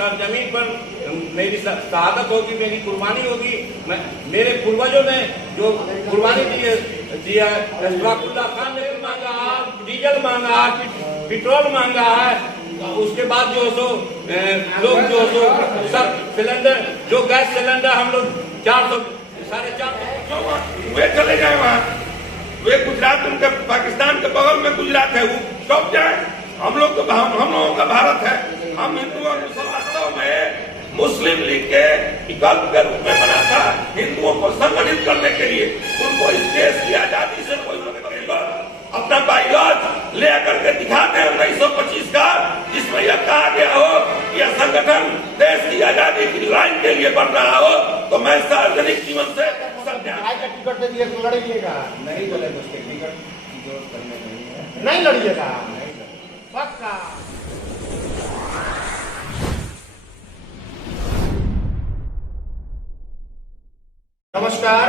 सरजमीन पर मेरी शहादत होगी, मेरी कुर्बानी होगी। मेरे पूर्वजों ने जो कुर्बानी दी है, अशफाकुल्लाह खान ने मांगा है, डीजल मांगा है, पेट्रोल मांगा है, उसके बाद जो सो लोग जो सो सब सिलेंडर, जो गैस सिलेंडर हम लोग 400 450 वे चले जाए वहाँ, वे गुजरात, उनके पाकिस्तान के बगल में गुजरात है, वो कब जाए। हम लोगों का भारत है। हम हिंदू और मुसलमानों में मुस्लिम लीग के विकल्प के रूप में बना था, हिंदुओं को संगठित करने के लिए। उनको इस देश की आजादी से कोई अपना बाइलॉज ले करके दिखाते हैं 1925 का, जिसमें यह कहा गया हो यह संगठन देश की आजादी की लड़ाई के लिए बढ़ रहा हो, तो मैं सार्वजनिक जीवन से टिकट दे दिए तो लड़िएगा नहीं बोले, उसके टिकट नहीं लड़िएगा पक्का। नमस्कार।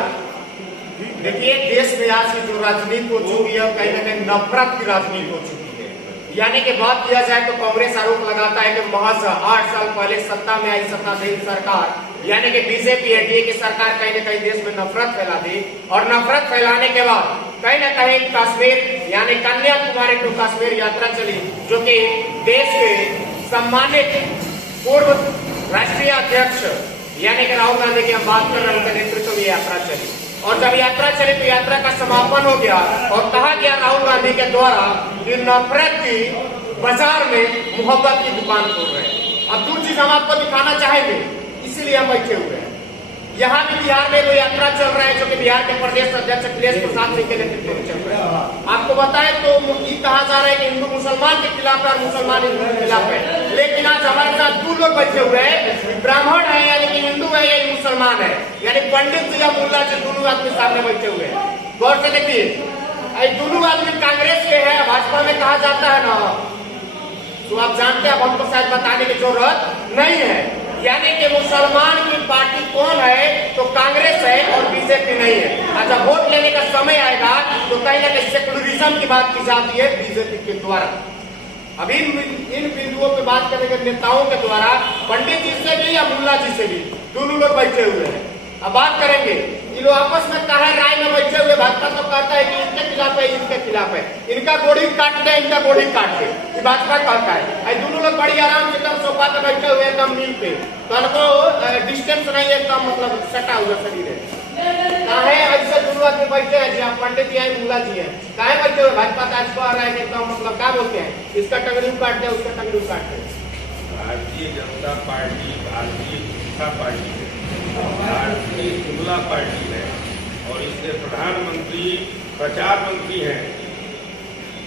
देखिए, देश में आज की जो राजनीति हो चुकी है, कहीं न कहीं नफरत की राजनीति हो चुकी है। यानी कि बात किया जाए तो कांग्रेस आरोप लगाता है कि महज 8 साल पहले सत्ता में आई सत्ताधारी सरकार यानी कि बीजेपी एनडीए की सरकार कहीं न कहीं देश में नफरत फैला दी, और नफरत फैलाने के बाद कहीं न कहीं कश्मीर यानी कन्याकुमारी टू कश्मीर यात्रा चली, जो कि देश के सम्मानित पूर्व राष्ट्रीय अध्यक्ष यानी कि राहुल गांधी की हम बात कर रहे हैं, उनके नेतृत्व में यात्रा चली। और जब यात्रा चली तो यात्रा का समापन हो गया और कहा गया राहुल गांधी के द्वारा कि नफरत की बाजार में मोहब्बत की दुकान खोल रहे हैं। अब दूसरी चीज हम आपको दिखाना चाहेंगे, इसीलिए हम बैठे हुए हैं। यहाँ भी बिहार में वो यात्रा चल रहा है, जो कि बिहार के प्रदेश अध्यक्ष अखिलेश प्रसाद सिंह के नेतृत्व में चल रहा है। आपको बताएं तो ये कहा जा रहा है कि हिंदू मुसलमान के खिलाफ है और मुसलमान हिंदू के खिलाफ है, लेकिन आज हमारे साथ 2 लोग बैठे हुए हैं, ब्राह्मण है यानी कि हिंदू है या मुसलमान है, यानी पंडित जी या मुल्ला जी, दोनों आदमी सामने बैठे हुए हैं। गौर से देखिए, दोनों आदमी कांग्रेस के हैं, भाजपा में कहा जाता है ना, तो आप जानते हैं, अब हमको शायद बताने की जरूरत नहीं है। यानी कि मुसलमान की पार्टी कौन है तो कांग्रेस है और बीजेपी नहीं है। अच्छा, वोट लेने का समय आएगा तो कहीं ना कहीं सेकुलरिज्म की बात की जाती है बीजेपी के द्वारा। अभी इन बिंदुओं पे बात करने के नेताओं के द्वारा पंडित जी से भी या मुल्ला जी से भी दोनों लोग बैठे हुए हैं। अब बात करेंगे, ये लोग आपस में कहा राय में बैठे हुए, भाजपा तो कहता है कि इनके खिलाफ है, इनके खिलाफ है, इनका गोड़ी काट दे, इनका गोड़ी काट दे, ये भाजपा कहता है। दोनों लोग बड़ी आराम से एकदम सोफा पे बैठे हुए, एकदम मिल पे, तो उनको डिस्टेंस नहीं है, एकदम मतलब सटा हुआ शरीर है। काहे ऐसे दोनों आदमी बैठे हैं, जहाँ पंडित जी है, मुल्ला जी है, काहे बैठे हुए? भाजपा का आज कह रहा है कि एकदम मतलब क्या बोलते हैं, इसका टंगड़ी काट दे, उसका टंगड़ी काट दे। भारतीय जनता पार्टी भारतीय जनता पार्टी भारतीय जुमला पार्टी है और इसके प्रधानमंत्री प्रचार मंत्री हैं।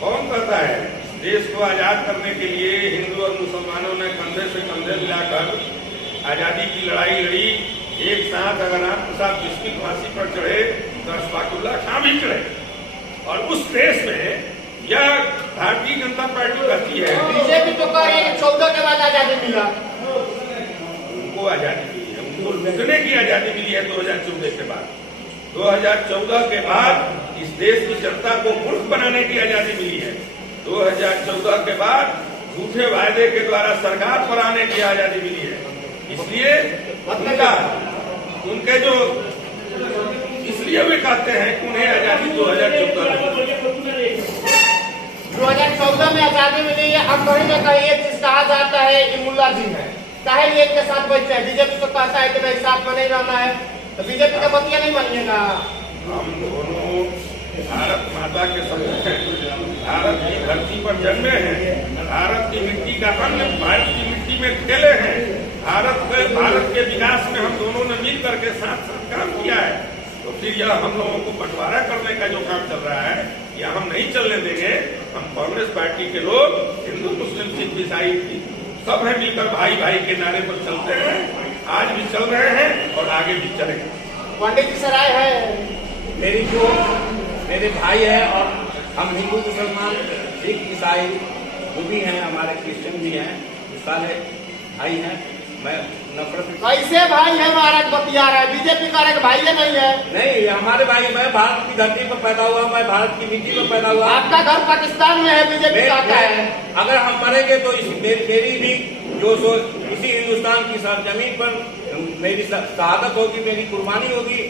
कौन कहता है देश को आजाद करने के लिए हिंदू और मुसलमानों ने कंधे से कंधे मिलाकर आजादी की लड़ाई लड़ी। एक साथ अगर राम प्रसाद बिस्मिल फांसी पर चढ़े तो अशफाकुल्लाह खान भी चढ़े, और उस देश में यह भारतीय जनता पार्टी कहती है। बीजेपी तो कह रही है 14 के बाद आजादी मिला, उनको आजादी मिली है, उनको लूटने की आजादी मिली है 2014 के बाद। 2014 के बाद इस देश की जनता को मुल्क बनाने की आजादी मिली है। 2014 के बाद झूठे वायदे के द्वारा सरकार पर आने की आजादी मिली है। इसलिए उनके जो इसलिए वे कहते हैं कि उन्हें आजादी 2014 में आजादी मिली है। अब कहीं ना कहीं एक चीज कहा जाता है कि मुल्ला जी है, चाहे ये के साथ बैठे हैं, बीजेपी तो कहता है कि भाई साथ में नहीं रहना है, तो बीजेपी का बतिया नहीं मानिएगा। हम दोनों भारत माता के सपूत हैं, भारत की धरती पर जन्मे हैं, भारत की मिट्टी का अन्न भारत की मिट्टी में खेले हैं, भारत के विकास में हम दोनों ने मिल करके साथ साथ काम किया है। तो फिर यह हम लोगों को बंटवारा करने का जो काम चल रहा है यह हम नहीं चलने देंगे। हम कांग्रेस पार्टी के लोग हिंदू मुस्लिम सिख ईसाई सब है मिलकर भाई भाई के नारे पर चलते हैं, आज भी चल रहे हैं और आगे भी चलेंगे। पंडित जी सराय है मेरे भाई है, और हम हिंदू मुसलमान सिख ईसाई जो भी हैं, हमारे क्रिश्चियन भी हैं, सारे भाई हैं। मैं नफरत कैसे भाई है महाराज बतिया रहा है? बीजेपी का भाई है नहीं है? नहीं, हमारे भाई, मैं भारत की धरती पर पैदा हुआ, मैं भारत की मिट्टी में पैदा हुआ। आपका घर पाकिस्तान में है, बीजेपी का है। अगर हम मरेंगे तो मेरी भी जो इसी हिंदुस्तान की सरजमीन पर मेरी शहादत होगी, मेरी कुर्बानी होगी।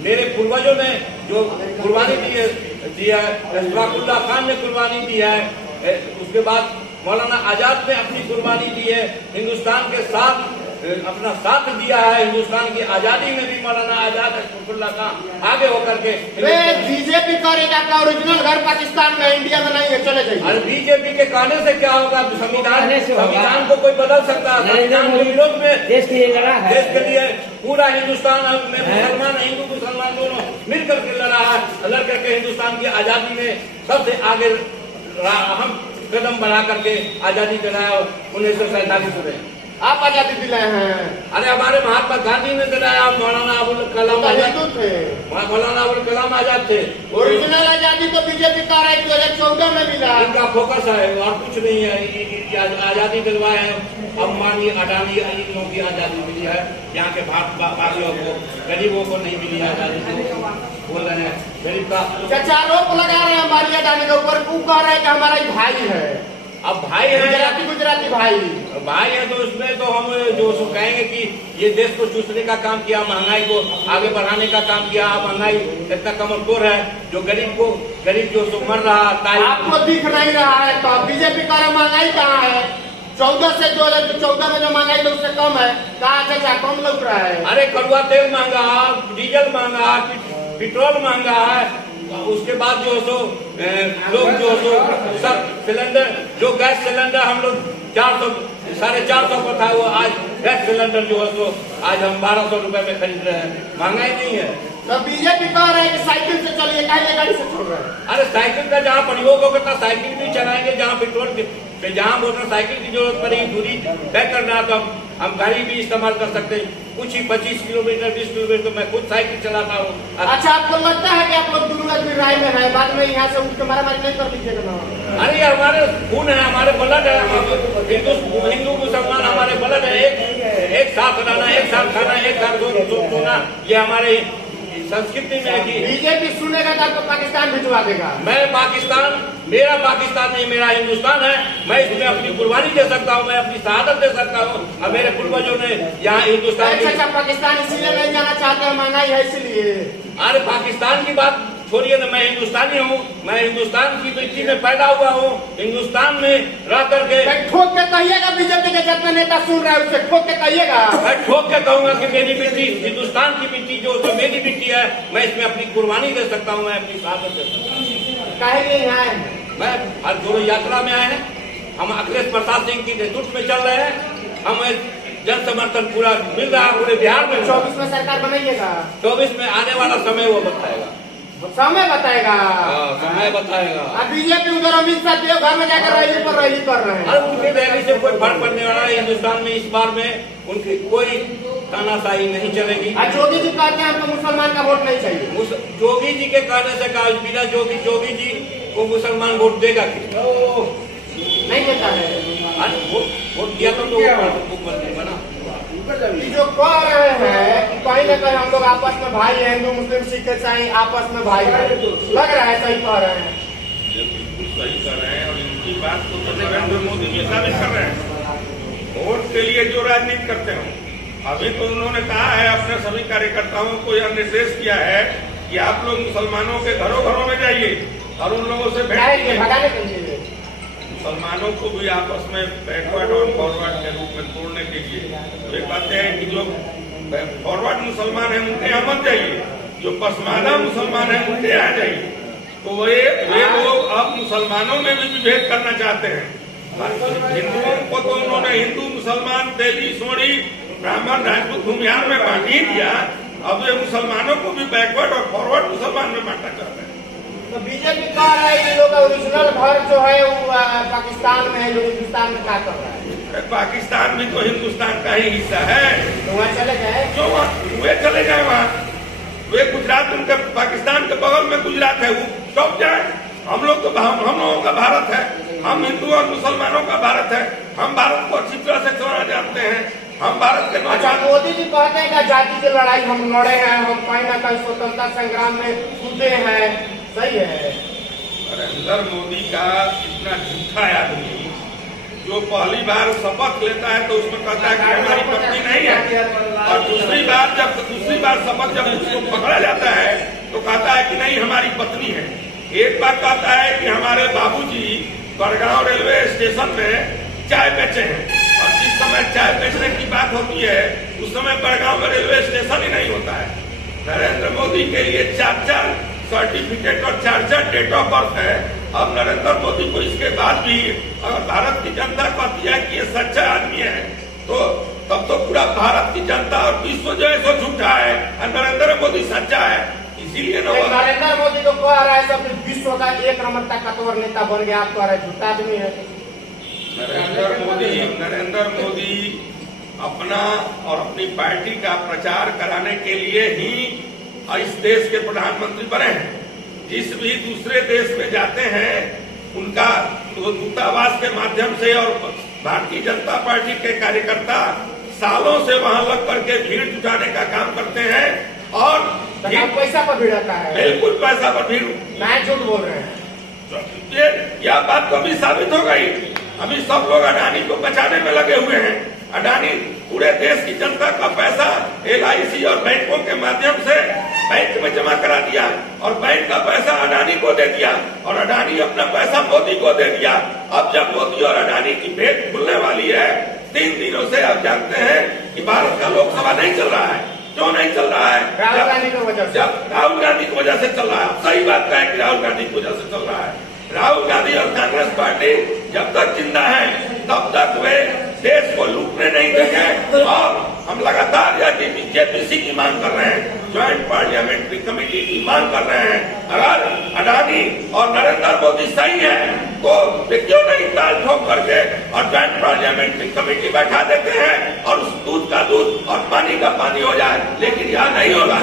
मेरे पूर्वजों ने जो कुर्बानी दी है, अशफाकुल्लाह खान ने कुर्बानी दी है, उसके बाद मौलाना आजाद ने अपनी कुर्बानी दी है, हिंदुस्तान के साथ अपना साथ दिया है। हिंदुस्तान की आजादी में भी मौलाना आजाद अशफाकुल्लाह खान आगे होकर के बीजेपी करेगा का ओरिजिनल घर पाकिस्तान में, इंडिया में नहीं है, चले जाइए। अरे बीजेपी के कहने से क्या होगा? संविधान को कोई बदल सकता है? संविधान के विरोध में देश के लिए पूरा हिंदुस्तान में मुसलमान हिंदू मुसलमान दोनों मिल करके लड़ा है, लड़ करके हिंदुस्तान की आजादी में सबसे आगे हम कदम बढ़ा करके आजादी दिलाया 1947 में। आप आजादी दिलाए हैं? अरे हमारे महात्मा गांधी ने दिलाया, मौलाना अबुल कलाम आजाद थे, मौलाना अबुल कलाम आजाद थे। ओरिजिनल आजादी तो बीजेपी का रहा है 2014 में मिला। इनका फोकस है और कुछ नहीं है। आजादी दिलवाए हैं अंबानी अडानी इन लोगों की आजादी मिली है, यहाँ के भारतवासियों को गरीबों को नहीं मिली आजादी। बोल रहे हैं गरीब का चाचा आरोप लगा रहे हैं अंबानी अडानी के ऊपर, वो कह रहे हैं कि हमारा ही भाई है। अब भाई है गुजराती भाई है तो उसमें तो हम जो कहेंगे कि ये देश को चूसने का काम किया, महंगाई को आगे बढ़ाने का काम किया। महंगाई इतना कमजोर है, जो गरीब जो मर रहा है आपको दिख नहीं रहा है। तो बीजेपी का महंगाई कहाँ है? 14 से 2014 में जो महंगाई तो उससे कम है, कहाँ चाचा कम लग रहा है? अरे कड़ुआ तेल महंगा, डीजल महंगा, पेट्रोल महंगा है। उसके बाद जो सो लोग जो सो सब सिलेंडर, जो गैस सिलेंडर हम लोग 400-450 पर था, वो आज गैस सिलेंडर जो है सो आज हम 1200 रुपए में खरीद रहे हैं। महंगाई नहीं है। तो बीजेपी कह रहे हैं कि साइकिल से चलिए, काहे गाड़ी से छोड़ रहे हैं? अरे साइकिल का जहाँ प्रयोग होगा साइकिल भी चलाएंगे, जहाँ पेट्रोल जहाँ मोटरसाइकिल की जरूरत पड़ेगी, दूरी तय करना है तो हम गाड़ी भी इस्तेमाल कर सकते हैं। कुछ ही 25 किलोमीटर 20 किलोमीटर तो मैं खुद साइकिल चलाता हूँ। अच्छा, आपको लगता है कि आप लोग दोनों आदमी राय में है, बाद में यहाँ से उठ के मारामारी नहीं कर लीजिएगा ना? अरे हमारे खून है, हमारे ब्लड है, हिंदू मुसलमान हमारे ब्लड है। एक साथ रहना, एक साथ खाना, एक साथ सोना, ये हमारे संस्कृति में है। कि बीजेपी सुनेगा तो आपको पाकिस्तान भिजवा देगा। मेरा पाकिस्तान नहीं, मेरा हिंदुस्तान है। मैं इसमें अपनी कुर्बानी दे सकता हूँ, मैं अपनी शहादत दे सकता हूँ। और मेरे पूर्वजों ने यहाँ हिंदुस्तान पाकिस्तान इसीलिए नहीं जाना चाहते हैं, महंगाई है इसलिए। अरे पाकिस्तान की बात छोड़िए ना, मैं हिंदुस्तानी हूँ, मैं हिंदुस्तान की मिट्टी में पैदा हुआ हूँ, हिंदुस्तान में रह करके। ठोक के कहिएगा, बीजेपी के जितने नेता सुन रहे हैं उससे ठोक के कहिएगा। मैं ठोक के कहूंगा कि मेरी मिट्टी, हिंदुस्तान की मिट्टी जो तो मेरी मिट्टी है, मैं इसमें अपनी कुर्बानी दे सकता हूँ, मैं अपनी शहादत दे सकता हूँ। काहे लिए यहाँ आए? मैं आज जोड़ो यात्रा में आए हैं, हम अखिलेश प्रसाद सिंह की नेतृत्व में चल रहे हैं। हमें जन समर्थन पूरा मिल रहा है पूरे बिहार में। 24 में सरकार बनाइएगा? 24 में आने वाला समय वो बताएगा, समय बताएगा। समय बताएगा। अब बीजेपी उधर अमित शाह देवघर में जाकर रैली कर रहे हैं। अरे उनकी रैली से कोई फर्क पड़ने वाला है? हिंदुस्तान में इस बार में उनकी कोई तानाशाही नहीं चलेगी। जोगी जी कहते हैं हमको मुसलमान का वोट नहीं चाहिए। जोगी जी के कहने से कहा, बिना जोगी जी को मुसलमान वोट देगा कि नहीं देता है? वोट दिया तो मुख्यमंत्री बना। जो कह रहे हैं कहीं न कहीं हम लोग आपस में भाई है, हिंदू मुस्लिम सिख ईसाई आपस में भाई है, लग रहा है सही कह रहे हैं। बिल्कुल सही कर रहे हैं, और इनकी बात को नरेंद्र मोदी भी साबित कर रहे हैं। वोट के लिए जो राजनीति करते हो, अभी तो उन्होंने कहा है अपने सभी कार्यकर्ताओं को यह निर्देश किया है कि आप लोग मुसलमानों के घरों में जाइए और उन लोगों से भेंट। मुसलमानों को भी आपस में बैकवर्ड और फॉरवर्ड के रूप में तोड़ने के लिए वे कहते हैं कि जो फॉरवर्ड मुसलमान हैं उनके यहाँ मत जाइए, जो पसमानदा मुसलमान हैं उनके यहाँ जाइए। तो वे लोग अब मुसलमानों में भी विभेद करना चाहते हैं। हिंदुओं को तो उन्होंने हिंदू मुसलमान तेली सोड़ी ब्राह्मण राजपूत भूमिहार में बांट ही दिया, अब वे मुसलमानों को भी बैकवर्ड और फॉरवर्ड मुसलमान में बांटना चाहते हैं। तो बीजेपी कह रहा है कि लोग ओरिजिनल घर जो है वो पाकिस्तान में है, जो हिंदुस्तान में क्या कर रहा है? पाकिस्तान भी तो हिंदुस्तान का ही हिस्सा है, तो वहाँ चले जाए। जो वे चले जाए वहाँ, वे गुजरात, उनका पाकिस्तान के बगल में गुजरात है, वो कब जाए? हम लोग तो हम लोगों का भारत है, हम हिंदू और मुसलमानों का भारत है, हम भारत को अच्छी तरह से चलाना जानते हैं, हम भारत के। अच्छा, मोदी जी कहते हैं कि आजादी की लड़ाई हम लड़े हैं, हम कहीं ना कहीं स्वतंत्रता संग्राम में कूदे हैं, सही है? नरेंद्र मोदी का इतना झूठा आदमी जो पहली बार शपथ लेता है तो उसमें कहता है कि हमारी पत्नी नहीं है, और दूसरी बार शपथ जब उसको पकड़ा जाता है तो कहता है कि नहीं हमारी पत्नी है। एक बार कहता है कि हमारे बाबूजी बड़गांव रेलवे स्टेशन में चाय बेचे हैं, और जिस समय चाय बेचने की बात होती है उस समय बड़गांव में रेलवे स्टेशन ही नहीं होता है। नरेंद्र मोदी के लिए 4 सर्टिफिकेट और 4 डेट ऑफ बर्थ है। अब नरेंद्र मोदी को इसके बाद भी अगर भारत की जनता कहती है कि ये सच्चा आदमी है, तो तब तो पूरा भारत की जनता और विश्व जो है सो झूठा है और नरेंद्र मोदी सच्चा है। इसीलिए नरेंद्र मोदी तो कह रहा है सब विश्व का 1 नंबर का कटोर नेता बन गया, आप कह रहे झूठा आदमी है। नरेंद्र मोदी अपना और अपनी पार्टी का प्रचार कराने के लिए ही इस देश के प्रधानमंत्री बने हैं। जिस भी दूसरे देश में जाते हैं उनका दूतावास के माध्यम से और भारतीय जनता पार्टी के कार्यकर्ता सालों से वहां लग करके भीड़ जुटाने का काम करते हैं, और पैसा पर भीड़ आता है। बिल्कुल पैसा पर भीड़, मैं झूठ बोल रहे हैं। यह बात तो अभी साबित हो गई। अभी सब लोग अडानी को बचाने में लगे हुए हैं। अडानी पूरे देश की जनता का पैसा LIC और बैंकों के माध्यम से बैंक में जमा करा दिया, और बैंक का पैसा अडानी को दे दिया, और अडानी अपना पैसा मोदी को दे दिया। अब जब मोदी और अडानी की भेंट खुलने वाली है, 3 दिनों से आप जानते हैं कि भारत का लोकसभा नहीं चल रहा है। क्यों नहीं चल रहा है? राहुल गांधी की वजह से। जब राहुल गांधी की वजह से चल रहा है। सही बात है कि राहुल गांधी की वजह से चल रहा है। राहुल गांधी और कांग्रेस पार्टी जब तक जिंदा है तब तक वे देश को लूटने नहीं देंगे, और हम लगातार JPC की मांग कर रहे हैं, ज्वाइंट पार्लियामेंट्री कमेटी की मांग कर रहे हैं। अगर अडानी और नरेंद्र मोदी सही है तो वे क्यों नहीं ताल ठोक करके और ज्वाइंट पार्लियामेंट्री कमेटी बैठा देते हैं, और उस दूध का दूध और पानी का पानी हो जाए। लेकिन यह नहीं होगा।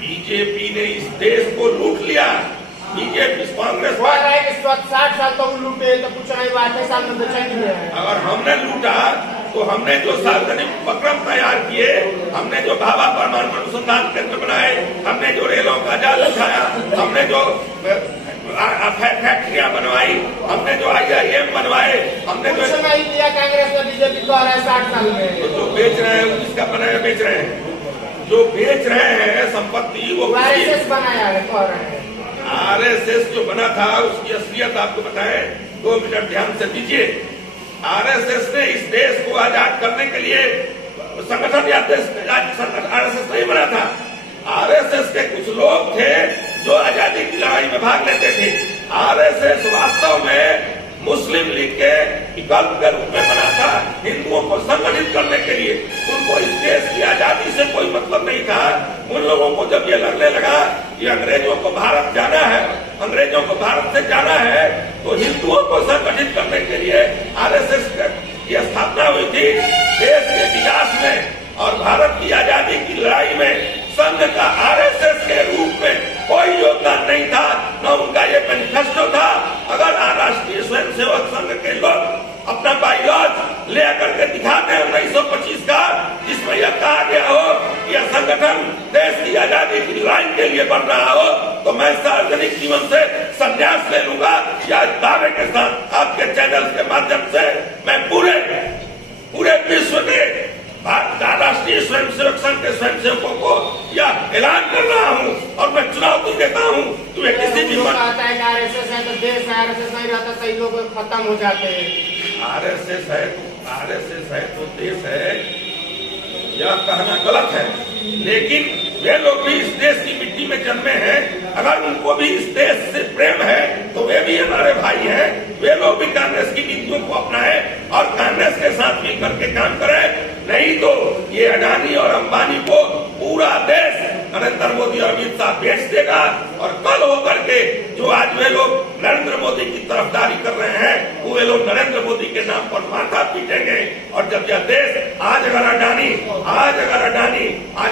बीजेपी ने इस देश को लूट लिया। बीजेपी कांग्रेस 60 साल तो लूटे तो कुछ नहीं हुआ, 8 साल में बेचेंगे। अगर हमने लूटा तो हमने जो सार्वजनिक उपक्रम तैयार किए, हमने जो भाभा परमाणु अनुसंधान केंद्र बनाए, हमने जो रेलों का जाल बिछाया, हमने जो फैक्ट्रियां बनवाई, हमने जो IIM बनवाए, हमने जो नहीं किया कांग्रेस ने, बीजेपी को 60 साल में। तो जो बेच रहे हैं किसका बनाया बेच रहे हैं? जो बेच रहे हैं संपत्ति वो RSS बनाया है, कह रहे हैं। RSS जो बना था उसकी असलियत आपको बताएं, 2 मिनट ध्यान से दीजिए। RSS ने इस देश को आजाद करने के लिए संगठन या RSS नहीं बना था। RSS के कुछ लोग थे जो आजादी की लड़ाई में भाग लेते थे। RSS वास्तव में मुस्लिम लीग के विकल्प के रूप में बना था, हिंदुओं को संगठित करने के लिए। उनको इस देश की आजादी से कोई मतलब नहीं था। उन लोगों को जब ये लगने लगा कि अंग्रेजों को भारत जाना है, अंग्रेजों को भारत से जाना है, तो हिंदुओं को संगठित करने के लिए RSS की स्थापना हुई थी। देश के विकास में और भारत की आजादी की लड़ाई में संघ का RSS के रूप में कोई योगदान नहीं था, न उनका ये मैनिफेस्टो था। अगर राष्ट्रीय स्वयंसेवक संघ के लोग अपना बाईलॉज ले करके दिखाते हैं 1925 का, जिसमें यह कहा गया हो कि यह संगठन देश की आजादी की लड़ाई के लिए बन रहा हो, तो मैं सार्वजनिक जीवन से संन्यास ले लूंगा। या दावे के साथ आपके चैनल के माध्यम से मैं पूरे विश्व के राष्ट्रीय स्वयंसेवक संघ के स्वयंसेवकों को यह ऐलान कर रहा हूँ, और मैं चुनौती देता हूँ तुम्हें किसी भी कहता है कि RSS है तो देश है, RSS नहीं रहता तो लोग खत्म हो जाते हैं। RSS है तो देश है, यह कहना गलत है। लेकिन वे लोग भी इस देश की मिट्टी में जन्मे हैं। अगर उनको भी इस देश से प्रेम है तो वे भी हमारे भाई हैं। वे लोग भी कांग्रेस की नीतियों को अपनाए और कांग्रेस के साथ मिल करके काम करें। नहीं तो ये अडानी और अंबानी को पूरा देश नरेंद्र मोदी और अमित शाह बेच देगा, और कल होकर के जो आज वे लोग नरेंद्र मोदी की तरफदारी कर रहे हैं, वो वे लोग नरेंद्र मोदी के नाम पर माथा पीटेंगे। और जब यह देश आज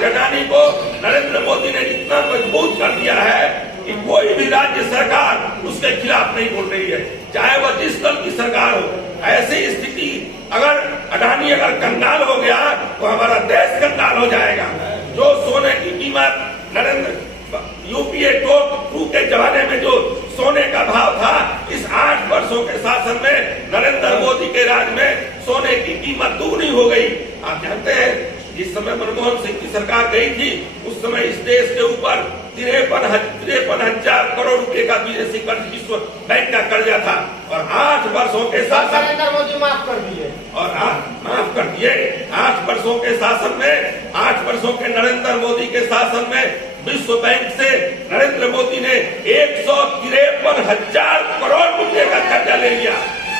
अडानी को नरेंद्र मोदी ने इतना मजबूत कर दिया है कि कोई भी राज्य सरकार उसके खिलाफ नहीं बोल रही है, चाहे वह जिस दल की सरकार हो। ऐसी स्थिति अगर अडानी कंगाल हो गया तो हमारा देश कंगाल हो जाएगा। जो सोने की कीमत UPA 2 के जमाने में जो सोने का भाव था, इस 8 वर्षों के शासन में नरेंद्र मोदी के राज में सोने की कीमत दुगनी हो गई। आप जानते हैं जिस समय मनमोहन सिंह की सरकार गई थी उस समय इस देश के ऊपर 53,000 करोड़ रुपए का विदेशी कर्ज विश्व बैंक का कर्जा था और 8 वर्षों के शासन नरेंद्र मोदी माफ कर दिए और माफ कर दिए। 8 वर्षों के शासन में 8 वर्षों के नरेंद्र मोदी के शासन में विश्व बैंक से नरेंद्र मोदी ने 153,000 करोड़ रुपए का कर्जा ले लिया।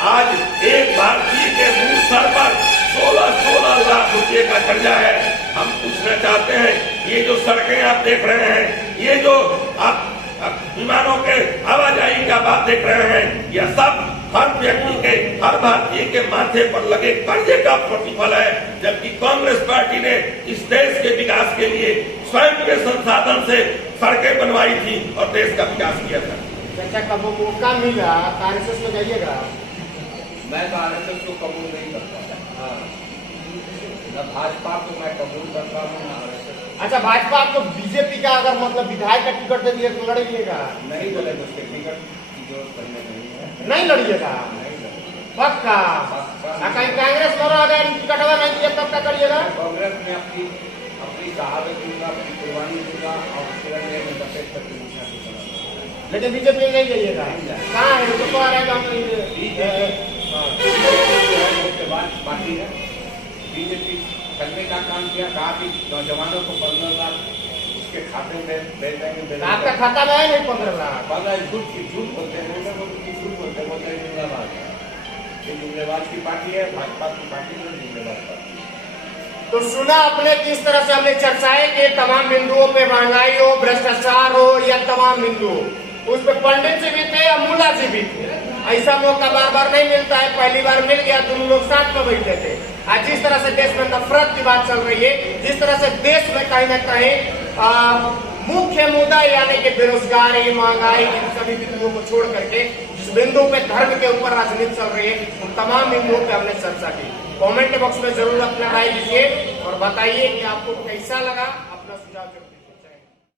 आज एक भारतीय के मूल सर पर 16 लाख रुपए का कर्जा है। हम पूछना चाहते हैं ये जो सड़कें आप देख रहे हैं, ये जो आप विमानों के आवाजाही का बात देख रहे हैं, यह सब हर व्यक्ति के, हर भारतीय के माथे पर लगे कर्जे का प्रतिफल है। जबकि कांग्रेस पार्टी ने इस देश के विकास के लिए स्वयं के संसाधन से सड़कें बनवाई थी और देश का विकास किया था। चाचा कब मौका मिला आरएसएस में जाइएगा? मैं तो आरएसएस को कबूल नहीं करता। न भाजपा को मैं कबूल करता हूँ न आरएसएस। अच्छा, भाजपा आपको बीजेपी का अगर मतलब विधायक का टिकट दे दिए तो लड़िएगा? नहीं बोलेंगे, उसके टिकट की जरूरत पड़ने नहीं है। नहीं लड़िएगा? पक्का? कहीं कांग्रेस में अगर टिकटवा नहीं दिया तब क्या करिएगा? कांग्रेस में अपनी शहादत दूंगा, अपनी कुर्बानी दूंगा और उसके बाद मैं सफेद करके लेकिन बीजेपी में नहीं जाइएगा? कहाँ है तो आ रहा है पार्टी है। बीजेपी करने का काम किया, कहा कि नौजवानों को 15 लाख उसके खाते में भेज देंगे। आपका खाता में है नहीं 15 लाख? 15 झूठ बोलते हैं, झूठ बोलते हैं जुमलाबाज। ये जुमलेबाज की पार्टी है, भाजपा की पार्टी में जुमलेबाज पार्टी। तो सुना आपने किस तरह से हमने चर्चाएं कि तमाम बिंदुओं पे महंगाई हो, भ्रष्टाचार हो या तमाम बिंदु, उस पे पंडित जी भी थे या मुल्ला जी भी थे। ऐसा मौका बार बार नहीं मिलता है, पहली बार मिल गया दोनों लोग साथ में बैठे थे। आज जिस तरह से देश में नफरत की बात चल रही है, जिस तरह से देश में कहीं न कहीं मुख्य मुद्दा यानी कि बेरोजगारी, महंगाई, इन सभी बिंदुओं को छोड़ करके जिस बिंदु पे धर्म के ऊपर राजनीति चल रही है, उन तमाम बिंदुओं पे हमने चर्चा की। कमेंट बॉक्स में जरूर अपना राय दीजिए और बताइए कि आपको कैसा लगा, अपना सुझाव जरूर